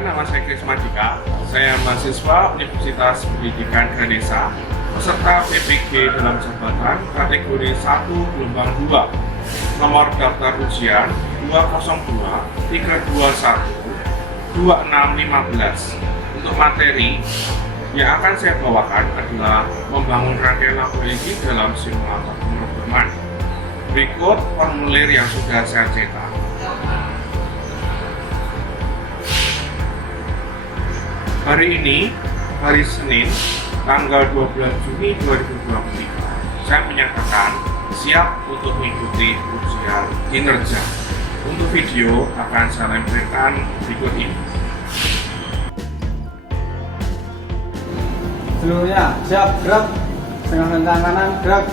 Perkenalkan, nama saya Kris Madika. Saya mahasiswa Universitas Pendidikan Ganesha, peserta PPG dalam jabatan kategori 1 gelombang 2. Nomor daftar ujian 202 321 2615. Untuk materi yang akan saya bawakan adalah membangun rangkaian lampu LED dalam simulator pemrograman. Berikut formulir yang sudah saya cetak. Hari ini, hari Senin, tanggal 12 Juni 2023, saya menyatakan siap untuk mengikuti ujian kinerja. Untuk video akan saya lempirkan berikut ini. Seluruhnya siap, gerak. Setengah rentang kanan, gerak.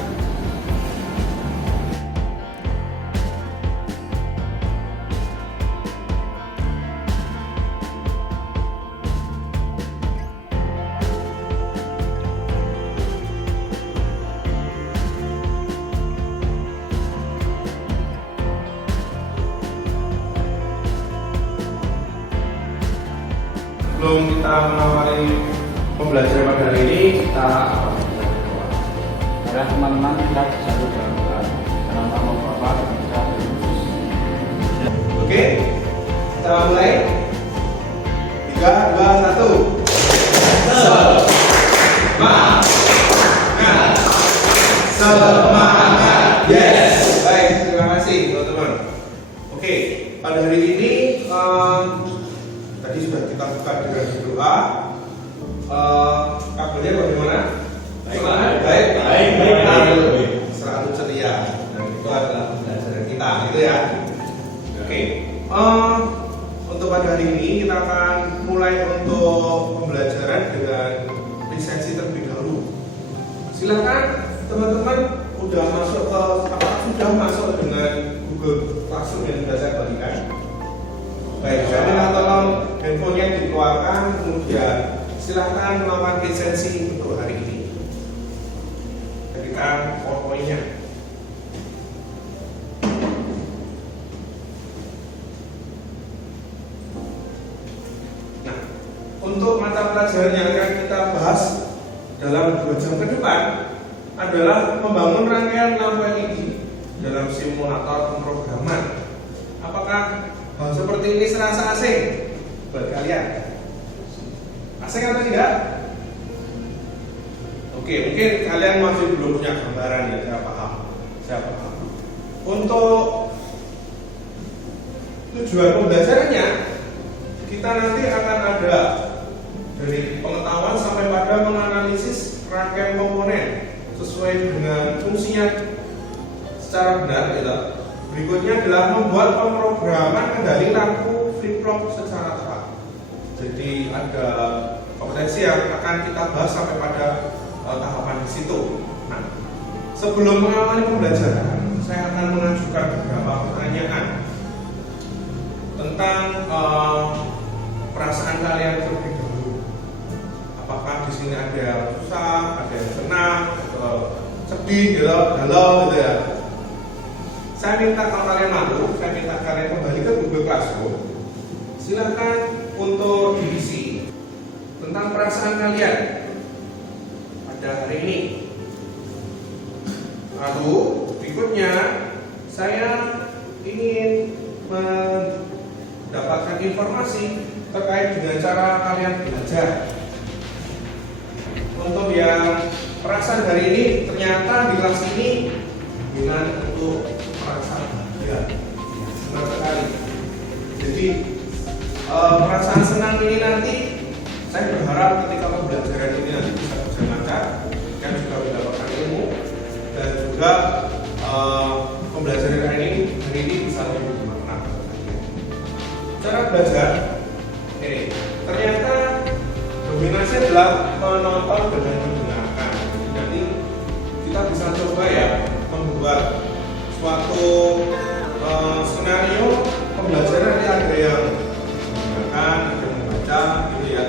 Sebelum kita mengawali pembelajaran pada hari ini, kita Para teman-teman kita bisa berdoa dalam nama Bapa dan Putra dan Roh Kudus. oke, kita mulai. 3, 2, 1. Semangat, yes. Baik, terima kasih teman-teman. Oke, pada hari ini tadi sudah kita buka dengan doa. Kabarnya bagaimana? Baik. Selalu ceria. Dan itu adalah pembelajaran kita, gitu ya. Oke. Untuk pada hari ini kita akan mulai untuk pembelajaran dengan lisensi terlebih dahulu. Silakan teman-teman sudah masuk dengan Google Classroom yang sudah saya bagikan. Baik, saya minta tolong handphonenya dikeluarkan, kemudian silahkan melakukan lisensi untuk hari ini. Berikan poin-poinnya. Nah, untuk mata pelajaran yang akan kita bahas dalam 2 jam ke depan adalah membangun rangkaian lampu LED dalam simulator pemrograman. Apakah hal seperti ini serasa asing buat kalian? Asing atau tidak? Oke, mungkin kalian masih belum punya gambaran ya, saya paham. Untuk tujuan pembelajarannya, kita nanti akan ada dari pengetahuan sampai pada menganalisis rangkaian komponen sesuai dengan fungsinya secara benar. Gitu. Berikutnya adalah membuat pemrograman kendali lampu flip-flop secara tepat. Jadi ada kompetensi yang akan kita bahas sampai pada tahapan di situ. Nah, sebelum mengawali pembelajaran, saya akan mengajukan beberapa pertanyaan tentang perasaan kalian terlebih dahulu. Apakah di sini ada yang susah, ada yang senang, sedih, galau, gitu ya? Saya minta kalau kalian malu, saya minta kalian kembali ke Google Classroom. Silakan untuk diisi tentang perasaan kalian pada hari ini. Lalu berikutnya saya ingin mendapatkan informasi terkait dengan cara kalian belajar. Untuk yang perasaan hari ini, ternyata di kelas ini dengan untuk perasaan bahagia, senang sekali. Jadi perasaan senang ini nanti saya berharap ketika pembelajaran ini nanti bisa berjalan lancar, dan juga mendapatkan ilmu, dan juga pembelajaran hari ini bisa lebih bermakna. Cara belajar ini ternyata dominasi adalah menonton dengan mendengarkan. Jadi kita bisa coba ya membuat suatu skenario pembelajaran. Nanti ada yang mendengarkan, ada yang membaca, gitu ya,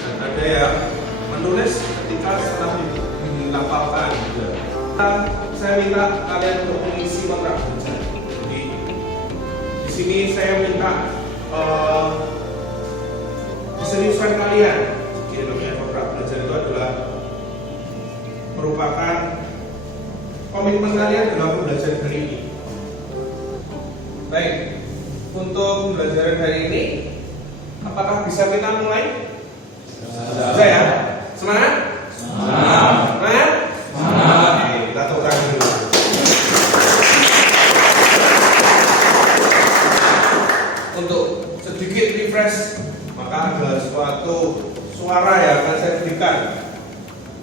dan ada yang menulis ketika setelah dilafalkan, gitu. Saya minta kalian untuk mengisi kontrak belajar. Jadi di sini saya minta keseriusan kalian. Jadi namanya kontrak belajar itu adalah merupakan komitmen kalian dalam pembelajaran hari ini. Baik, untuk pembelajaran hari ini, apakah bisa kita mulai? Bisa ya? Semangat? Semangat? Oke, kita tepuk tangan dulu. Untuk sedikit refresh, maka ada suatu suara yang akan saya berikan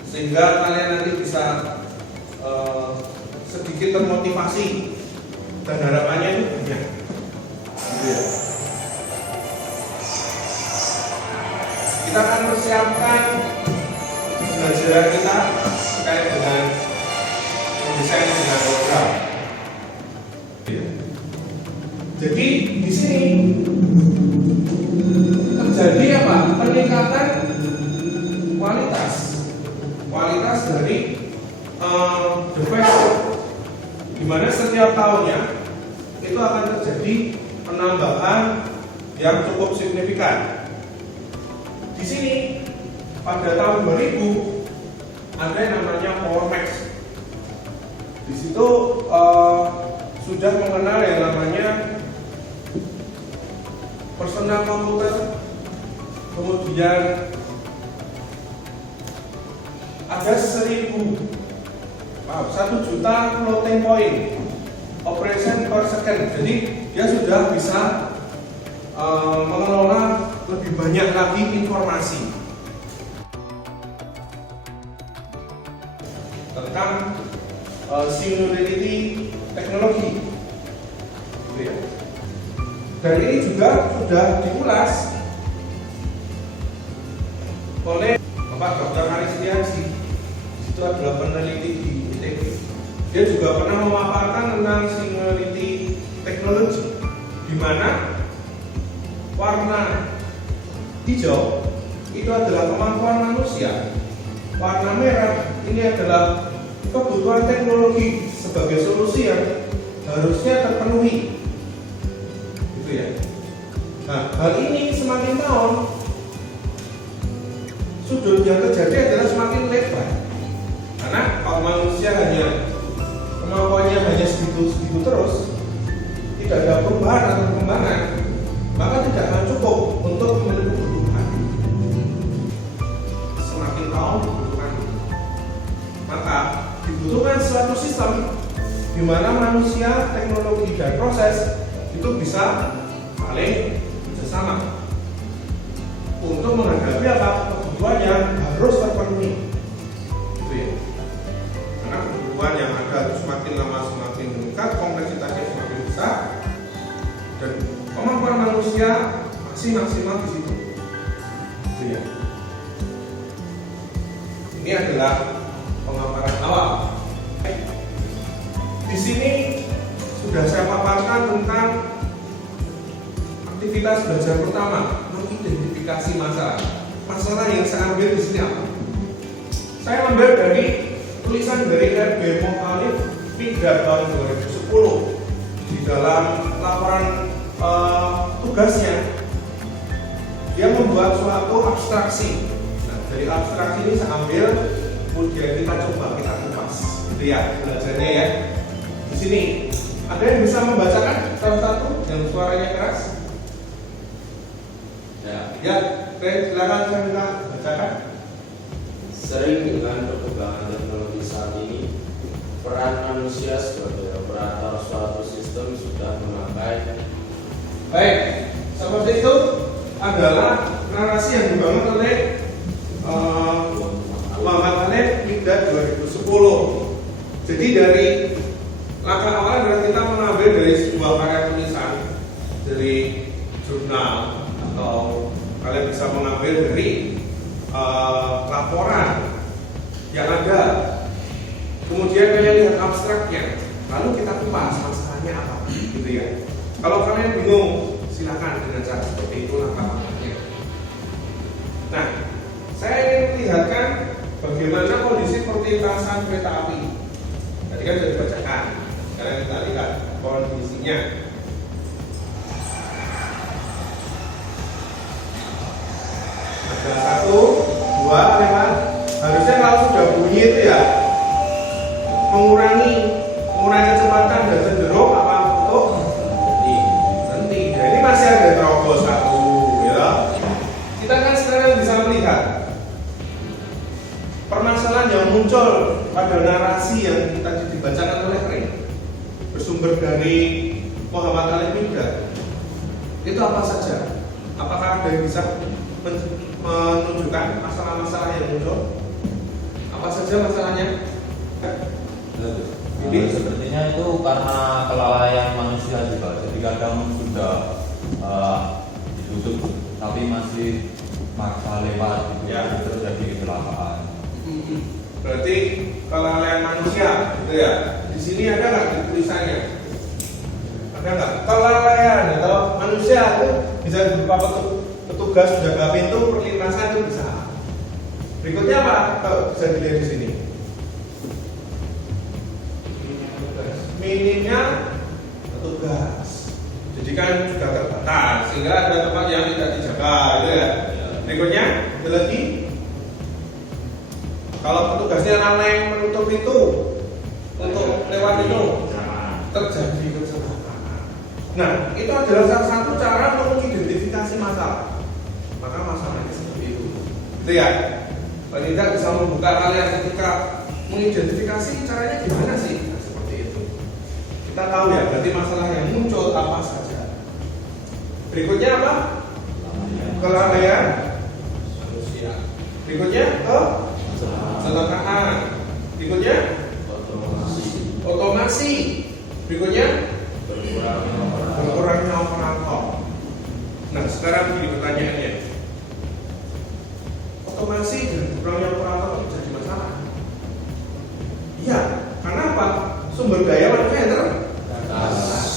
sehingga kalian nanti bisa sedikit termotivasi dan harapannya itu banyak. Kita akan persiapkan pembelajaran kita terkait dengan mendesain dengan program. Jadi di sini terjadi apa? Peningkatan kualitas dari device, di mana setiap tahunnya itu akan terjadi penambahan yang cukup signifikan. Di sini pada tahun 2000 ada yang namanya PowerMax. Di situ sudah mengenal yang namanya personal komputer, kemudian ada 1 juta floating point operation per second. Jadi dia sudah bisa mengelola lebih banyak lagi informasi tentang singularity teknologi. Dan ini juga sudah diulas oleh Bapak Dr. Haris Setiaji. Itu adalah peneliti di ITB. Dia juga pernah memaparkan tentang singularity teknologi, di mana warna hijau itu adalah kemampuan manusia, warna merah ini adalah kebutuhan teknologi sebagai solusi yang harusnya terpenuhi. Gitu ya. Nah, hal ini semakin tahun sudut yang terjadi adalah semakin lebar. Karena kalau manusia kemampuannya hanya segitu terus, tidak ada perubahan atau perkembangan, maka tidak akan cukup untuk memenuhi kebutuhan. Semakin tahun dibutuhkan, maka dibutuhkan suatu sistem di mana manusia, teknologi dan proses itu bisa saling bersama untuk menghadapi apa kebutuhan yang harus terpenuhi. Gitu ya. Karena kebutuhan yang ada itu semakin lama semakin meningkat, kompleksitasnya semakin besar, dan kemampuan manusia masih maksimal di situ. Gitu ya. Ini adalah pemaparan awal. Di sini sudah saya paparkan tentang aktivitas belajar pertama, mengidentifikasi masalah yang saya ambil di sini apa? Saya ambil dari tulisan dari R.B. Mokhalif Pindad tahun 2010 di dalam laporan tugasnya. Dia membuat suatu abstraksi. Nah, dari abstraksi ini saya ambil, kemudian kita coba kita kupas. Gitu ya, belajarnya ya. Di sini ada yang bisa membacakan salah satu yang suaranya keras? Ya, baik, silakan saya minta bacakan. Sering dengan perkembangan teknologi saat ini, peran manusia sebagai operator suatu sistem sudah memakai. Baik, seperti itu adalah narasi yang dibangun oleh Muhammad Khalid Pindad 2010. Jadi dari langkah awal adalah kita mengambil dari sebuah karya tulisan dari jurnal, atau kalian bisa mengambil dari laporan yang ada. Kemudian kalian lihat abstraknya, lalu kita kupas masalahnya apa, gitu ya. Kalau kalian bingung, silakan dengan cara seperti itu langkah-langkahnya. Nah, saya ingin melihatkan bagaimana kondisi perlintasan kereta api. Tadi kan sudah dibacakan, sekarang kita lihat kondisinya. bunyi itu ya mengurangi kecepatan dan cenderung apa untuk berhenti. Nah, ini masih ada terobos satu, ya. Kita kan sekarang bisa melihat permasalahan yang muncul pada narasi yang tadi dibacakan oleh Ray, bersumber dari Muhammad Al-Migdad. Itu apa saja? Apakah ada yang bisa menunjukkan masalah-masalah yang muncul? Apa saja masalahnya? Jadi sepertinya itu karena kelalaian manusia juga. Jadi kadang sudah ditutup tapi masih maksa lewat, Ya. terjadi kecelakaan. Berarti kelalaian manusia, gitu ya? Di sini ada nggak di tulisannya? Ada nggak? Kelalaian atau manusia itu bisa berupa petugas jaga pintu perlintasan itu bisa. Berikutnya apa? Bisa dilihat di sini. Minimnya petugas. Jadi kan sudah terbatas sehingga ada tempat yang tidak dijaga, gitu ya. Berikutnya ada lagi. Kalau petugasnya lalai menutup pintu untuk lewat itu, terjadi kecelakaan. Nah, itu adalah salah satu cara untuk mengidentifikasi masalah. Maka masalahnya seperti itu. Gitu ya. Paling tidak bisa membuka kalian ketika mengidentifikasi caranya gimana sih? Nah, seperti itu. Kita tahu ya, berarti masalah yang muncul apa saja. Berikutnya apa? Kelalaian manusia. Berikutnya kecelakaan. Berikutnya otomasi. Berikutnya berkurangnya operator. Nah, sekarang begini pertanyaannya. Otomasi dan berkurangnya operator itu jadi masalah. Iya, karena apa? Sumber daya manusia yang terbatas.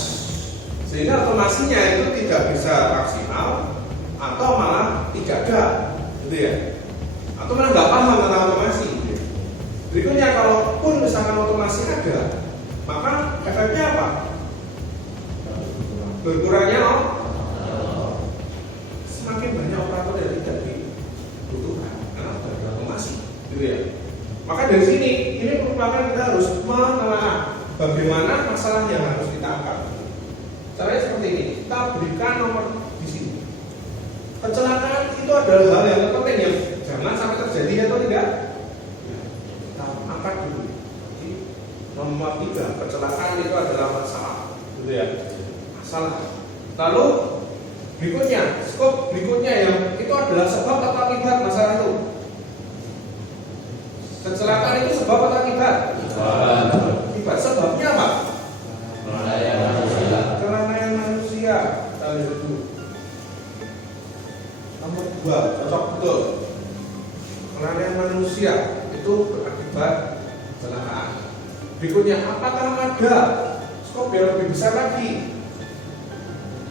Sehingga otomasinya itu tidak bisa maksimal atau malah tidak ada, gitu ya. Atau malah nggak paham tentang otomasi. Gitu. Berikutnya, kalaupun misalkan otomasi ada, maka efeknya apa? Berkurangnya semakin banyak operator yang tidak dibutuhkan karena sudah ada otomasi, gitu ya. Maka dari sini ini merupakan kita harus menelaah bagaimana masalah yang harus kita angkat. Caranya seperti ini, kita berikan nomor di sini. Kecelakaan itu adalah hal yang penting yang jangan sampai terjadi atau tidak. Kita angkat dulu. Jadi nomor 3, kecelakaan itu adalah masalah, gitu ya. Masalah. Lalu berikutnya, skop berikutnya yang itu adalah sebab atau akibat masalah itu. Kecelakaan itu sebab atau akibat? Akibat. Sebabnya apa? Kelalaian manusia. Kita lihat dulu. Nomor 2, cocok betul. Kelalaian manusia itu berakibat kecelakaan. Berikutnya, apakah ada skop yang lebih besar lagi?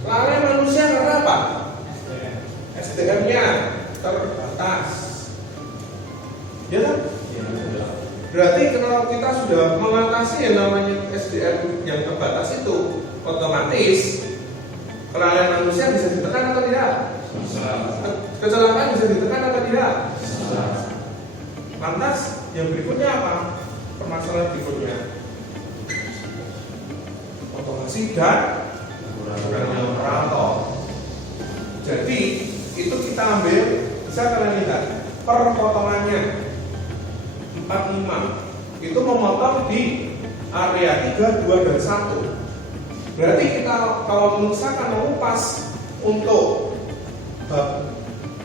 Kelalaian manusia karena apa? SDM-nya terbatas. Ya kan? Berarti kalau kita sudah mengatasi yang namanya SDM yang terbatas itu, otomatis kelalaian manusia bisa ditekan atau tidak? Kecelakaan bisa ditekan atau tidak? Lantas yang berikutnya apa? Permasalahan berikutnya otomasi dan kurangnya operator. Jadi itu kita ambil, bisa kalian lihat perpotongannya 45 itu memotong di area 3, 2, dan 1. Berarti kita kalau misalkan mengupas untuk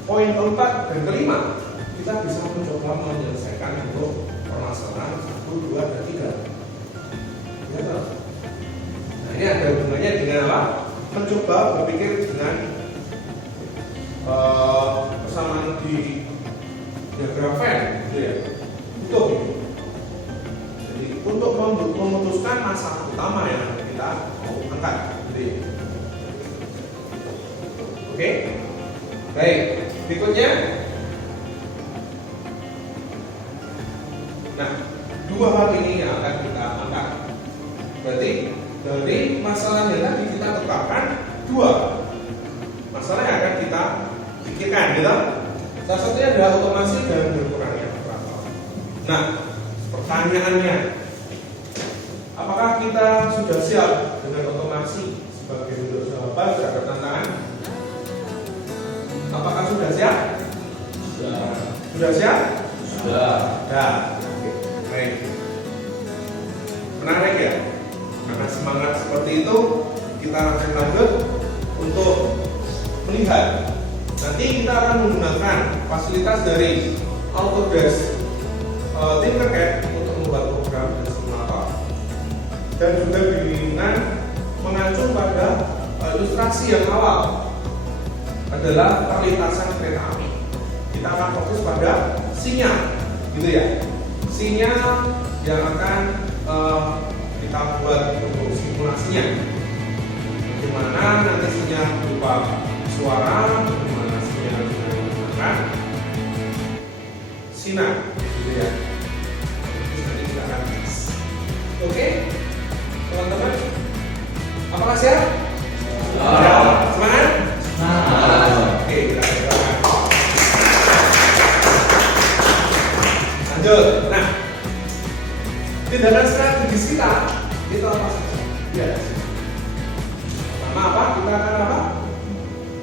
poin 4 dan 5, kita bisa mencoba menyelesaikan untuk permasalahan 1, 2, dan 3. Ya, nah, ini ada hubungannya dengan apa? Mencoba berpikir dengan persamaan di diagram Venn, gitu ya. Jadi untuk memutuskan masalah utama yang kita mau angkat, gitu ya. Oke, baik. Berikutnya, nah, 2 hal ini yang akan kita angkat. Berarti dari masalah yang tadi kita tetapkan 2 masalah yang akan kita pikirkan, gitu. Salah satunya adalah otomasi dan berkurangnya operator. Nah, Pertanyaannya, apakah kita sudah siap dengan otomasi sebagai bentuk jawaban terhadap tantangan? Apakah sudah siap? Sudah siap? Sudah. Oke, baik. Menarik ya? Karena semangat seperti itu, kita akan lanjut untuk melihat. Nanti kita akan menggunakan fasilitas dari Autodesk Tinkercad untuk membuat program dan simulator, dan juga bimbingan mengacu pada ilustrasi yang awal adalah perlintasan kereta api. Kita akan fokus pada sinyal, gitu ya. Sinyal yang akan kita buat untuk simulasinya. Bagaimana nanti sinyal berupa suara, bagaimana sinyal dengan menggunakan sinar, gitu ya. Nanti kita akan bahas. Oke, teman-teman, apakah siap? Ya. Semangat? Oke, kita silakan. Lanjut. Nah, tindakan strategis kita itu apa saja? Ya. Pertama apa? Kita akan apa?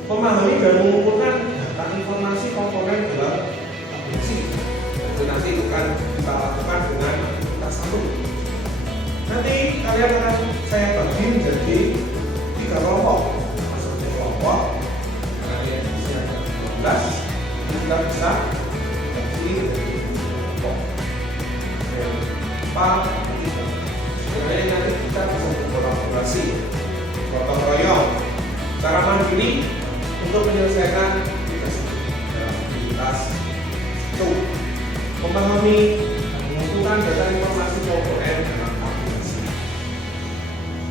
Memahami dan mengumpulkan data informasi komponen dalam aplikasi. Itu nanti akan kita lakukan dengan aktivitas 1. Nanti kalian akan saya bagi menjadi 3 kelompok. Maksudnya kelompok karena dia bisa 15, kita bisa bagi menjadi kelompok. Sebenarnya nanti kita bisa berkolaborasi, gotong royong, cara mandiri untuk menyelesaikan tugas dalam aktivitas itu. Memahami dan mengumpulkan data informasi komponen dalam aplikasi.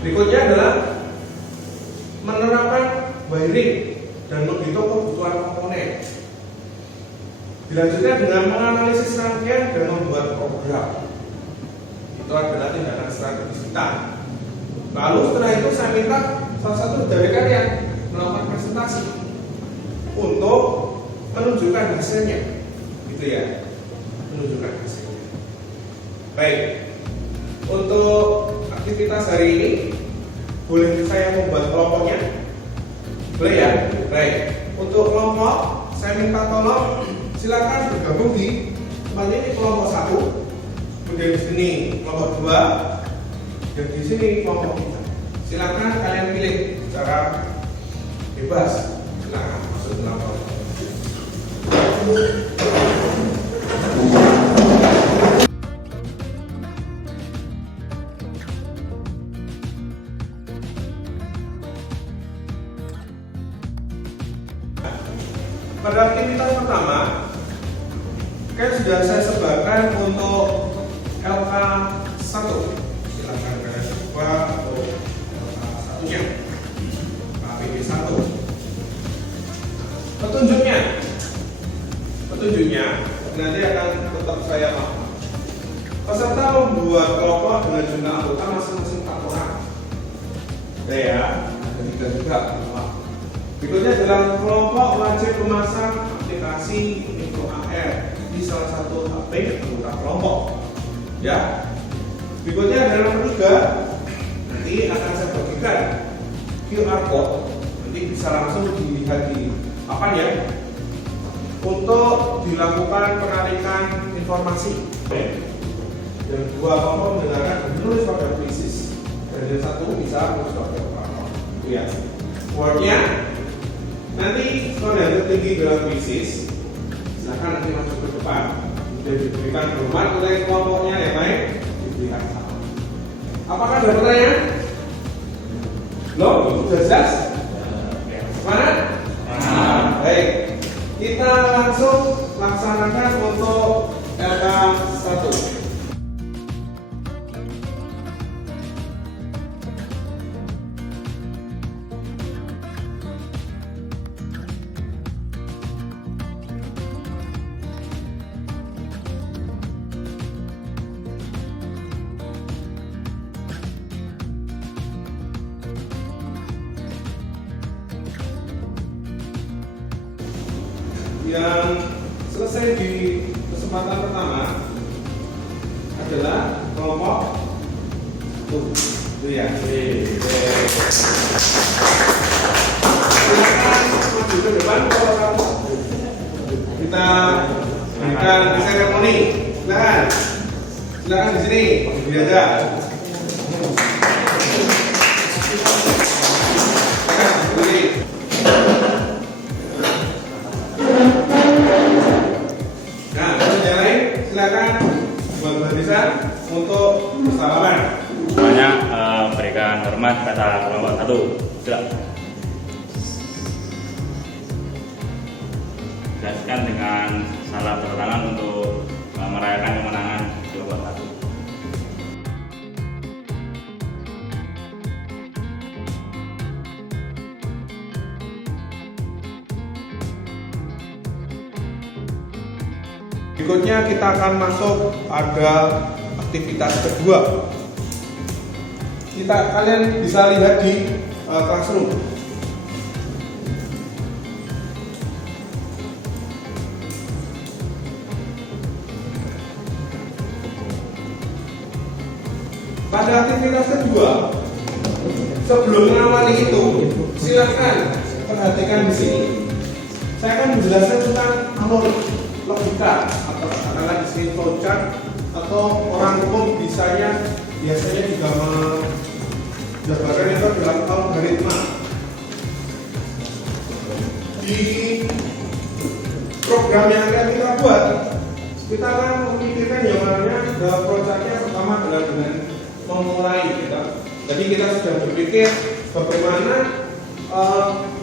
Berikutnya adalah menerapkan wiring dan menghitung kebutuhan komponen. Dilanjutnya dengan menganalisis rangkaian dan membuat program. Itu adalah tindakan strategis kita. Lalu setelah itu saya minta salah satu dari kalian melakukan presentasi untuk menunjukkan hasilnya, gitu ya, menunjukkan hasilnya. Baik, untuk aktivitas hari ini boleh saya membuat kelompoknya? Boleh ya? Baik, untuk kelompok saya minta tolong silakan bergabung di tempat ini kelompok 1. Kemudian di sini kelompok 2 dan di sini kelompok 3. Silakan kalian pilih secara bebas. Silakan masuk dalam kelompok. Pada aktivitas pertama, kan sudah saya sebarkan untuk LK1. Silakan kalian coba untuk LK1-nya, KPB1. Petunjuknya nanti akan tetap saya pakai. Peserta membuat kelompok dengan jumlah anggota masing-masing 4 orang. Ya, ada 3 juga. Berikutnya dalam kelompok wajib memasang aplikasi Micro AR di salah satu HP anggota kelompok. Ya. Berikutnya dalam ketiga nanti akan saya bagikan QR code, nanti bisa langsung dilihat di apanya untuk dilakukan penarikan informasi. Yang 2 kelompok mendengarkan dan menulis pada krisis, dan yang 1 bisa menulis pada kelompok. Ya. Wordnya nanti skor yang tertinggi dalam krisis silakan nanti masuk ke depan dan diberikan hormat oleh kelompoknya yang baik, diberikan sama. Apakah ada pertanyaan? Belum? Sudah jelas? Semangat? Baik, kita langsung laksanakan untuk LK1. Yang selesai di kesempatan pertama adalah kelompok itu ya. Silakan maju ke depan kalau kamu. Kita berikan seremoni. Silakan. Silakan di sini. Berdiri aja. Silakan berdiri. Nah, untuk yang lain silakan buat barisan untuk bersalaman. Semuanya berikan hormat kata kelompok 1. Sudah. Jelaskan dengan salam tepuk tangan untuk merayakan kemenangan kelompok 1. Berikutnya kita akan masuk pada aktivitas kedua. Kalian bisa lihat di classroom. Pada aktivitas kedua, sebelum mengawali itu, silakan perhatikan di sini. Saya akan menjelaskan tentang alur logika atau katakanlah di sini flowchart atau orang umum biasanya juga menjabarkan itu dalam algoritma. Di program yang akan kita buat, kita akan memikirkan yang namanya dalam flowchartnya pertama adalah dengan memulai kita. Jadi kita sudah berpikir bagaimana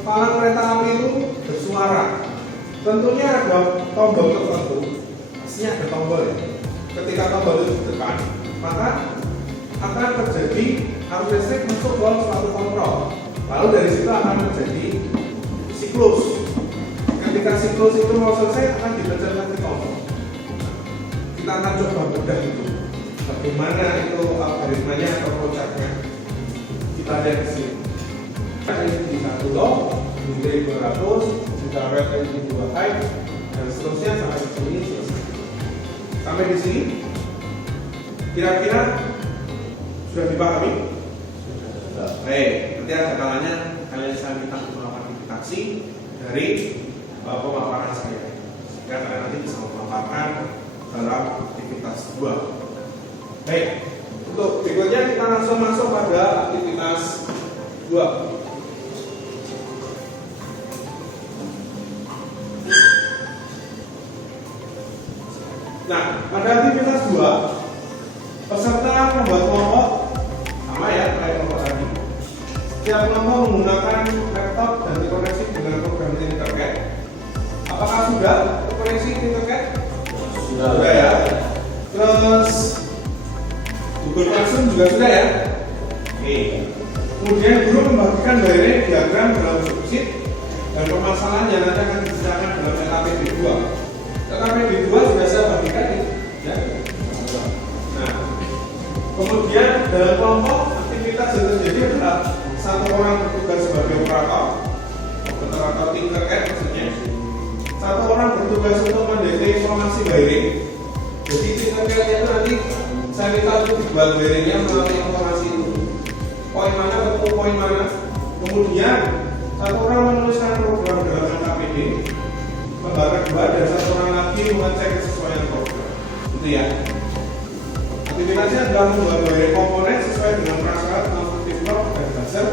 palang kereta api itu bersuara. Tentunya ada tombol tertentu, pastinya ada tombol ya. Ketika tombol itu ditekan, maka akan terjadi arus listrik masuk ke suatu kontrol. Lalu dari situ akan terjadi siklus. Ketika siklus itu mau selesai, akan dibacakan ke tombol. Kita akan coba bedah itu. Bagaimana itu algoritmanya atau flowchartnya? Kita lihat di sini. Ini di 1 loh, di 200. Kita red di 2 high dan seterusnya sampai di sini selesai. Sampai di sini kira-kira sudah dipahami? Baik, nanti ada kalanya kalian saya minta untuk melakukan meditasi dari pemaparan saya sehingga kalian nanti bisa memaparkan dalam aktivitas 2. Baik, untuk berikutnya kita langsung masuk pada aktivitas 2. Nah, pada aktivitas 2, peserta membuat kelompok sama ya kayak kelompok tadi. Setiap kelompok menggunakan laptop dan terkoneksi dengan program Tinkercad. Apakah sudah terkoneksi Tinkercad? Sudah ya. Terus Google Classroom juga sudah ya. Oke. Kemudian guru membagikan diagram dalam spreadsheet dan permasalahan yang nanti akan diserahkan dalam LKPD 2. LKPD 2 sudah saya bagikan ya. Nah, kemudian dalam kelompok aktivitas yang terjadi adalah satu orang bertugas sebagai operator Tinkercad maksudnya. Satu orang bertugas untuk mendeteksi informasi wiring. Jadi Tinkercad itu nanti saya minta untuk dibuat wiringnya melalui informasi itu. Poin mana ketemu poin mana. Kemudian satu orang menuliskan program dalam LKPD. Lembaga 2 dan satu orang lagi mengecek kesesuaian program. Itu ya. Aktivitasnya adalah membuat wiring komponen sesuai dengan prasyarat konstruktif blok dan buzzer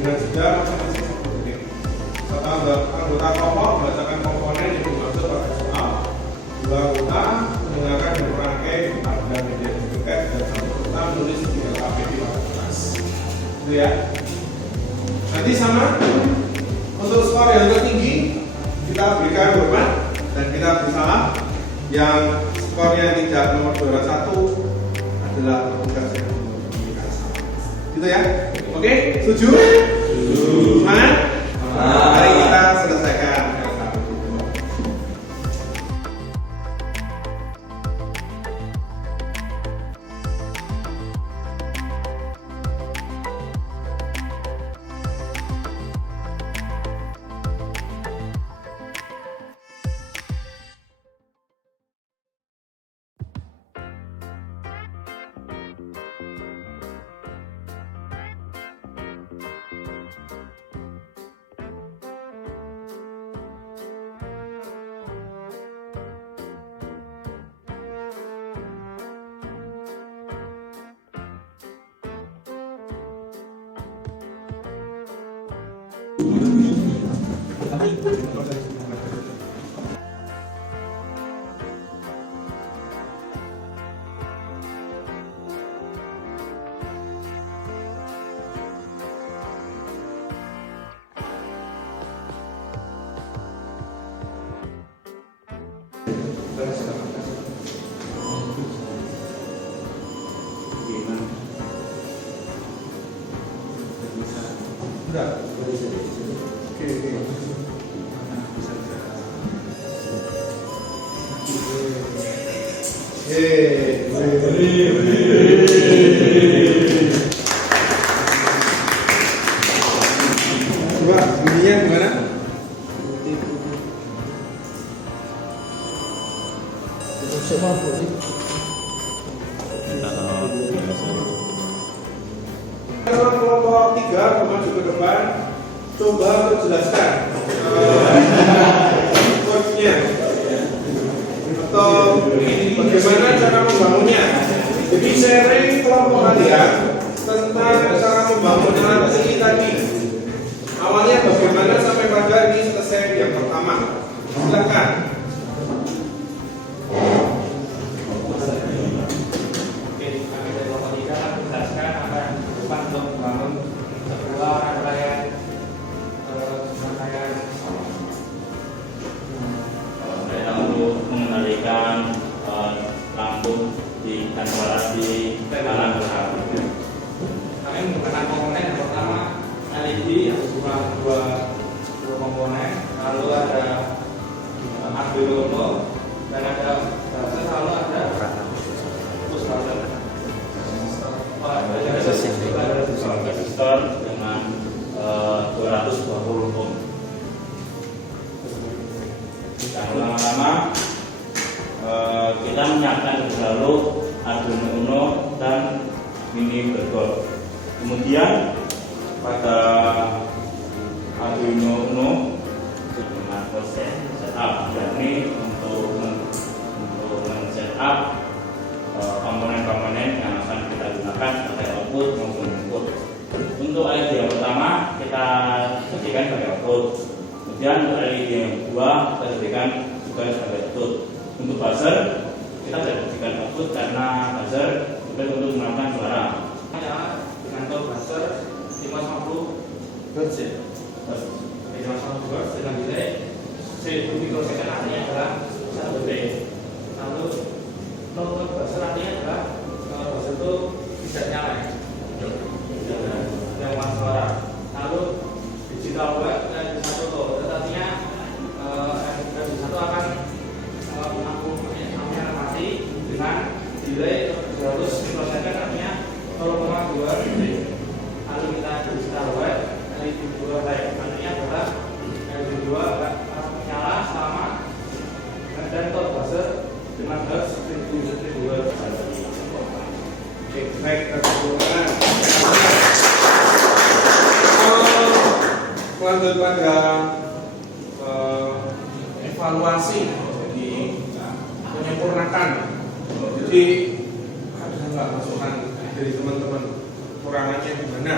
dengan jeda masing-masing 1 detik. Satu anggota kelompok membacakan komponen yang dimaksud pada soal. 2 anggota mendengarkan dan merangkai pada media Tinkercad dan 1 anggota menulis di LKPD pada kelas. Itu ya. Nanti sama untuk skor yang tertinggi kita berikan hormat dan kita bersama. Yang skornya tidak nomor 21 adalah petugas yang memberikan salam. Gitu ya? Oke? Setuju? Setuju. Semangat? Mari kita selesaikan. Sudah. Oke. Coba bunyinya gimana? Kalau kelompok 3 maju ke depan, coba untuk jelaskan coachnya atau bagaimana cara membangunnya. Jadi sharing kelompok kalian tentang cara membangun strategi tadi. Awalnya bagaimana sampai pada ini selesai yang pertama. Silakan. Untuk mengendalikan lampu di kantor di dalam berhak. Kami menggunakan komponen yang pertama LED yang berjumlah dua komponen, lalu ada Arduino Uno dan ada buzzer, lalu ada push button. Resistor dengan 220 ohm. Dan lama-lama kita menyiapkan selalu Arduino Uno dan mini breadboard. Kemudian pada Arduino Uno dengan proses setup, yakni untuk men-setup komponen-komponen yang akan kita gunakan sebagai output maupun input. Untuk LED yang pertama kita sediakan sebagai output. Kemudian untuk LED yang kedua kita sediakan juga sebagai output. Untuk buzzer kita jadikan output karena buzzer juga untuk menambahkan suara. Dengan top buzzer 550 Hz ya. 550 Hz dengan delay 1000 mikrosecond, artinya adalah 1 detik. Lalu top buzzer artinya adalah buzzer itu tidak nyala ya. Yang suara. Lalu digital web dan satu tuh, artinya satu akan lampunya mati dengan delay 200 mikrosecond, artinya 0,2 detik. Lalu kita digital web LED 2 light, artinya adalah LED 2 menyala selama dan top buzzer dengan Hz 1000 Hz. Oke, baik, terima lanjut pada evaluasi, jadi menyempurnakan. Jadi ada nggak masukan dari teman-teman kurangannya gimana?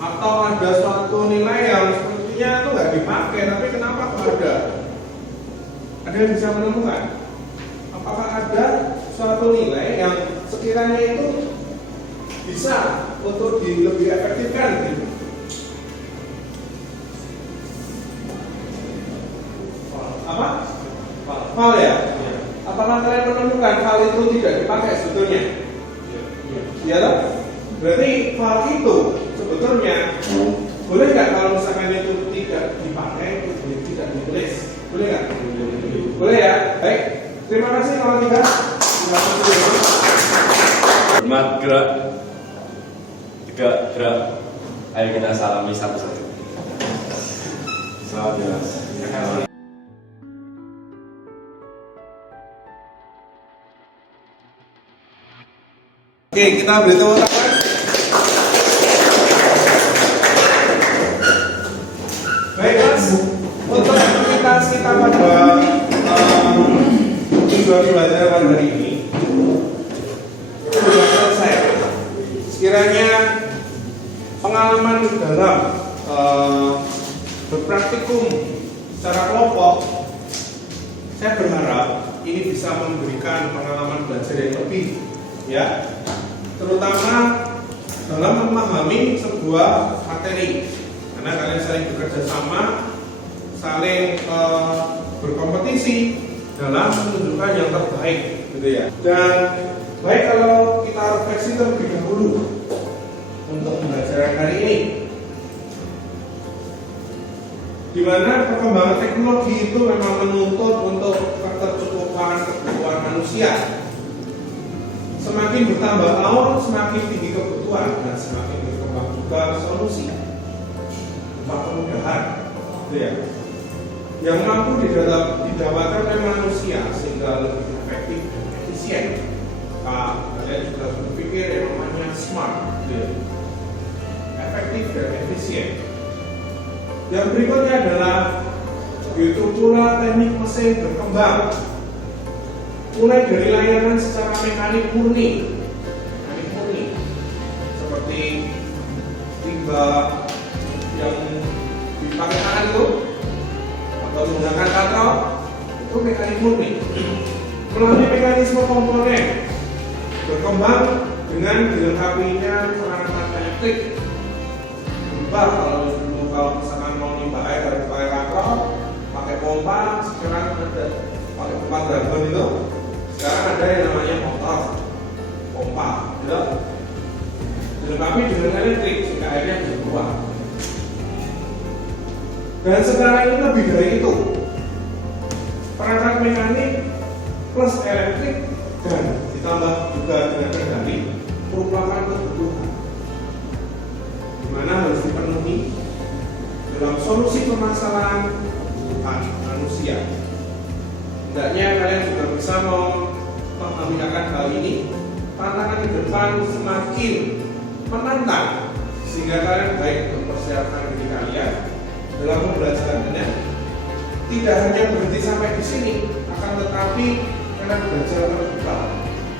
Atau ada suatu nilai yang sepertinya itu nggak dipakai, tapi kenapa kok ada? Ada yang bisa menemukan? Apakah ada suatu nilai yang sekiranya itu bisa untuk lebih efektifkan gitu? Apa? Fal ya? Apakah kalian menemukan hal itu tidak dipakai sebetulnya? Iya toh? Berarti fal itu sebetulnya boleh nggak kalau misalkan itu tidak dipakai, tidak ditulis? Boleh nggak? Boleh ya? Baik. Terima kasih kalau tidak. Hormat gerak. 3 gerak. Ayo kita salami satu-satu. Selamat ya. Oke, kita beri tepuk tangan. Baik mas, untuk aktivitas kita pada tujuan belajar pada hari ini sudah selesai. Sekiranya pengalaman dalam berpraktikum secara kelompok, saya berharap ini bisa memberikan pengalaman belajar yang lebih, ya, terutama dalam memahami sebuah materi, karena kalian saling bekerja sama, saling berkompetisi dalam menunjukkan yang terbaik, gitu ya. Dan baik kalau kita refleksi terlebih dahulu untuk pembelajaran hari ini. di mana perkembangan teknologi itu memang menuntut untuk ketercukupan kebutuhan manusia. Semakin bertambah tahun, semakin tinggi kebutuhan dan semakin berkembang juga solusi berupa kemudahan, gitu ya, yang mampu didapatkan oleh manusia sehingga lebih efektif dan efisien. Kalian juga berpikir yang namanya smart, gitu ya, efektif dan efisien. Yang berikutnya adalah begitu pula teknik mesin berkembang, mulai dari layanan secara mekanik murni seperti timba yang dipakai tangan itu atau menggunakan katrol, itu mekanik murni. Melalui mekanisme komponen berkembang dengan dilengkapinya peralatan elektrik. Kalau misalkan mau nimba air harus pakai katrol, pakai pompa, sekarang ada pakai pompa dragon itu. Sekarang ada yang namanya motor pompa, gitu. Dilengkapi dengan elektrik sehingga airnya bisa keluar. Dan sekarang ini lebih dari itu, perangkat mekanik plus elektrik dan ditambah juga dengan kendali merupakan kebutuhan dimana harus dipenuhi dalam solusi permasalahan kebutuhan manusia. Hendaknya kalian juga bisa memahami akan hal ini. Tantangan di depan semakin menantang sehingga kalian baik untuk mempersiapkan diri kalian dalam pembelajarannya. Tidak hanya berhenti sampai di sini, akan tetapi kalian belajar terbuka,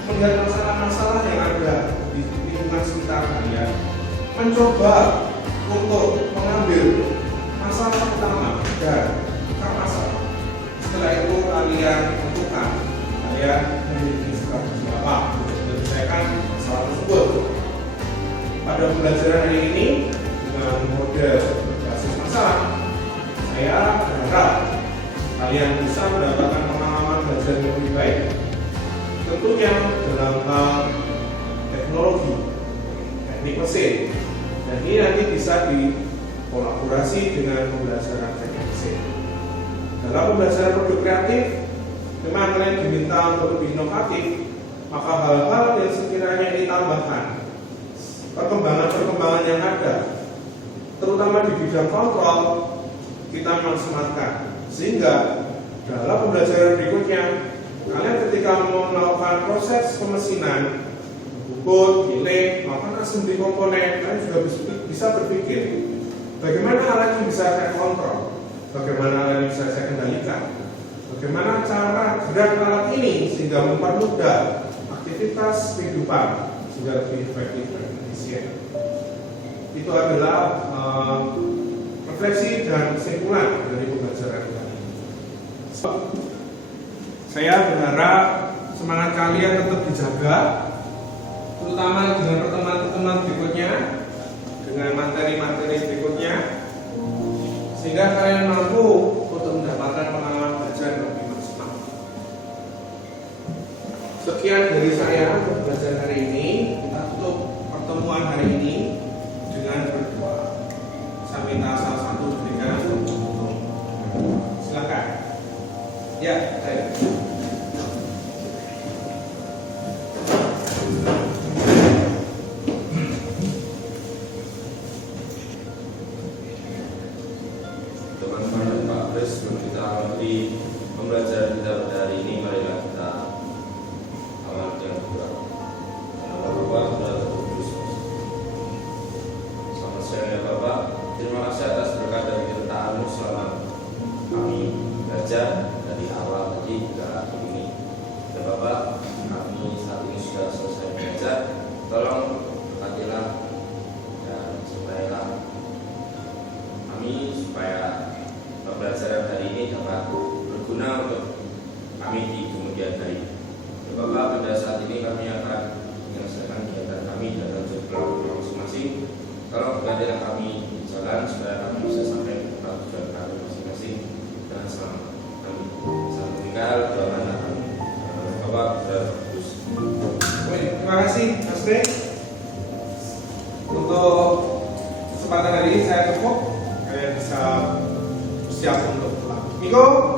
melihat masalah-masalah yang ada di lingkungan sekitar kalian, mencoba untuk mengambil masalah utama dan akar masalah. Setelah itu kalian tentukan kalian memiliki strategi apa untuk menyelesaikan masalah tersebut. Pada pembelajaran hari ini dengan model berbasis masalah, saya berharap kalian bisa mendapatkan pengalaman belajar yang lebih baik, tentunya dalam hal teknologi, teknik mesin, dan ini nanti bisa dikolaborasi dengan pembelajaran teknik mesin. Dalam pembelajaran produk kreatif, memang kalian diminta untuk lebih inovatif, maka hal-hal yang sekiranya ditambahkan perkembangan-perkembangan yang ada, terutama di bidang kontrol, kita maksimalkan sehingga dalam pembelajaran berikutnya kalian ketika mau melakukan proses pemesinan, bubut, giling, maupun assembly komponen, kalian juga bisa berpikir bagaimana alat ini bisa saya kontrol, bagaimana alat ini bisa saya kendalikan, bagaimana cara gerak alat ini sehingga mempermudah aktivitas kehidupan sehingga lebih efektif dan efisien. Itu adalah refleksi dan kesimpulan dari pembelajaran kali ini. Saya berharap semangat kalian tetap dijaga, terutama dengan pertemuan-pertemuan berikutnya, dengan materi-materi berikutnya, sehingga kalian mampu untuk mendapatkan pengalaman belajar yang lebih maksimal. Sekian dari saya untuk belajar hari ini. Kita tutup pertemuan hari ini dengan berdoa. Saya minta salah satu berikan untuk silakan. Ya, saya. Teman-teman dan Pak Kris, sebelum kita mengakhiri pembelajaran kita pada hari ini, marilah kita awal dengan doa. Nama Bapak sudah terkudus. Selamat siang ya Bapak. Terima kasih atas berkat dan penyertaan-Mu selama kami belajar dari awal tadi hingga hari ini. Dan Bapak, kami saat ini sudah selesai belajar. Tolong berkatilah dan supaya kami supaya pembelajaran hari ini dapat berguna untuk kami di kemudian hari. Ya, Bapak, pada saat ini kami akan menyelesaikan kegiatan kami dan lanjut ke masing-masing. Tolong berkatilah kami di jalan supaya kami bisa sampai ke tempat tujuan kami masing-masing dengan selamat. Amin. Salam Mikael, doa kami. Bapak sudah bagus. Terima kasih Mas Bey. Untuk kesempatan hari ini saya cukup. Kalian bisa Iko